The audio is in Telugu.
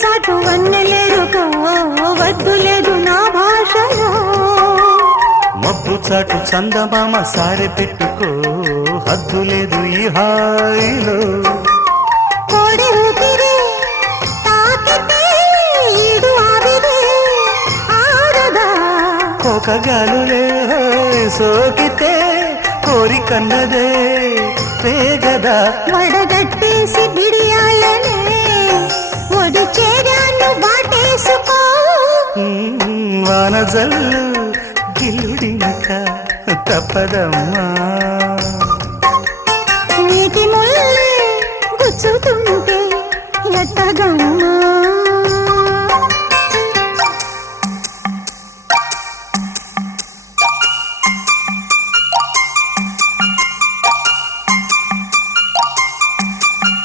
చాటు వన్నెలేరుకో వద్దు లేదు నా భాషలో మబ్బు చాటు చందమామ సారె పెట్టుకో హద్దు లేదు ఈ హాయిలో కోడి ఊపిరి తాకితే ఈడు ఆవిరే ఆడదా ఒక గాలులే సోకితే కోరికన్నదే పేగదా వడగట్టేసి బిడియాలనే ఒడి చేరాను బాటేసుకో వానజల్లు గిల్లుడినక తప్పదమ్మా నీటి ముల్లే గుచ్చుతుంటే ఎట్టగమ్మా